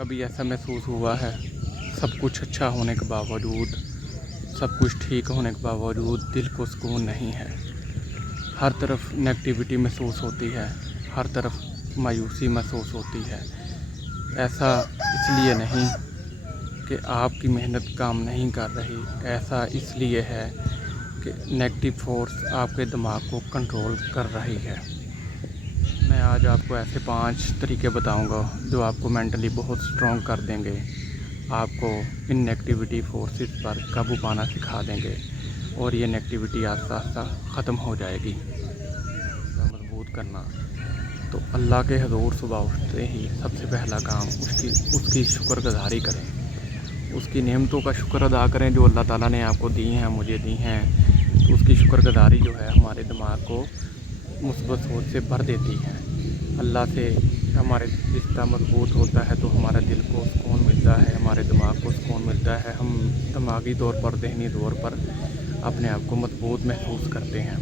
कभी ऐसा महसूस हुआ है सब कुछ अच्छा होने के बावजूद, सब कुछ ठीक होने के बावजूद दिल को सुकून नहीं है। हर तरफ नेगेटिविटी महसूस होती है, हर तरफ मायूसी महसूस होती है। ऐसा इसलिए नहीं कि आपकी मेहनत काम नहीं कर रही, ऐसा इसलिए है कि नेगेटिव फोर्स आपके दिमाग को कंट्रोल कर रही है। मैं आज आपको ऐसे 5 तरीके बताऊंगा जो आपको मेंटली बहुत स्ट्रॉन्ग कर देंगे, आपको इन नेगेटिविटी फोर्सेस पर काबू पाना सिखा देंगे और ये नेगेटिविटी आस्ता आस्ता ख़त्म हो जाएगी। मजबूत करना तो अल्लाह के हज़ूर सुबह उठते ही सबसे पहला काम उसकी शुक्रगुज़ारी करें, उसकी नेमतों का शुक्र अदा करें जो अल्लाह ताला ने आपको दी हैं, मुझे दी हैं। तो उसकी शुक्रगुज़ारी जो है हमारे दिमाग को मुस्बत सोच से भर देती है। अल्लाह से हमारे रिश्ता मजबूत होता है तो हमारे दिल को सुकून मिलता है, हमारे दिमाग को सुकून मिलता है। हम दिमागी तौर पर, ज़हनी तौर पर अपने आप को मजबूत महसूस करते हैं।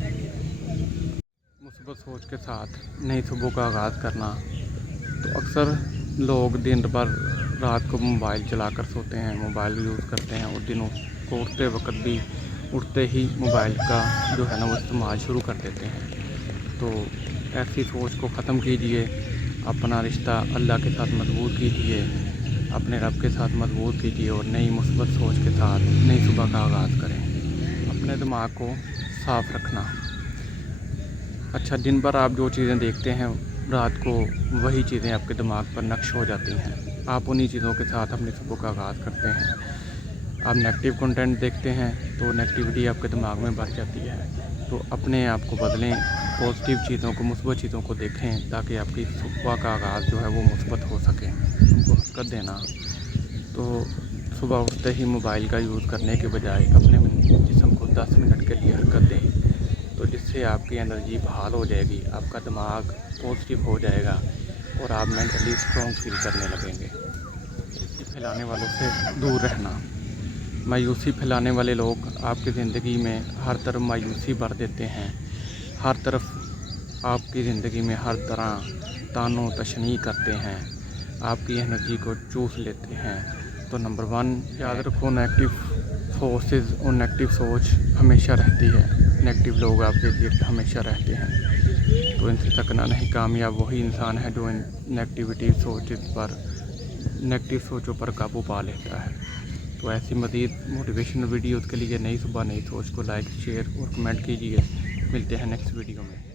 मुस्बत सोच के साथ नई सुबह का आगाज़ करना तो अक्सर लोग दिन भर रात को मोबाइल चलाकर सोते हैं, मोबाइल यूज़ करते हैं और दिनों को उठते वक्त भी उठते ही मोबाइल का जो है ना वो इस्तेमाल शुरू कर देते हैं। तो ऐसी सोच को ख़त्म कीजिए, अपना रिश्ता अल्लाह के साथ मजबूत कीजिए, अपने रब के साथ मजबूत कीजिए और नई मुस्बत सोच के साथ नई सुबह का आगाज़ करें। अपने दिमाग को साफ़ रखना। अच्छा, दिन भर आप जो चीज़ें देखते हैं रात को वही चीज़ें आपके दिमाग पर नक्श हो जाती हैं। आप उन्हीं चीज़ों के साथ अपनी सुबह का आगाज़ करते हैं। आप नेगेटिव कंटेंट देखते हैं तो नेगेटिविटी आपके दिमाग में भर जाती है। तो अपने आप को बदलें, पॉजिटिव चीज़ों को, मुस्बत चीज़ों को देखें ताकि आपकी सुबह का आगाज़ जो है वो मुस्बत हो सके। उनको हरकत देना तो सुबह उठते ही मोबाइल का यूज़ करने के बजाय अपने जिस्म को 10 मिनट के लिए हरकत दें, तो जिससे आपकी एनर्जी बहाल हो जाएगी, आपका दिमाग पॉजिटिव हो जाएगा और आप मेंटली स्ट्रॉन्ग फील करने लगेंगे। फैलाने वालों से दूर रहना। मायूसी फैलाने वाले लोग आपकी ज़िंदगी में हर तरफ मायूसी भर देते हैं, हर तरफ आपकी ज़िंदगी में हर तरह तानो तशनी करते हैं, आपकी एनर्जी को चूस लेते हैं। तो नंबर 1 याद रखो, नेगेटिव फोर्सेस और नेगेटिव सोच हमेशा रहती है। नेगेटिव लोग आपके गिर्द हमेशा रहते हैं, तो इनसे तकना नहीं। कामयाब वही इंसान है जो इन नेगेटिव सोचों पर काबू पा लेता है। तो ऐसी मज़ीद मोटिवेशनल वीडियोज़ के लिए नई सुबह नई सोच को लाइक, शेयर और कमेंट कीजिए। मिलते हैं नेक्स्ट वीडियो में।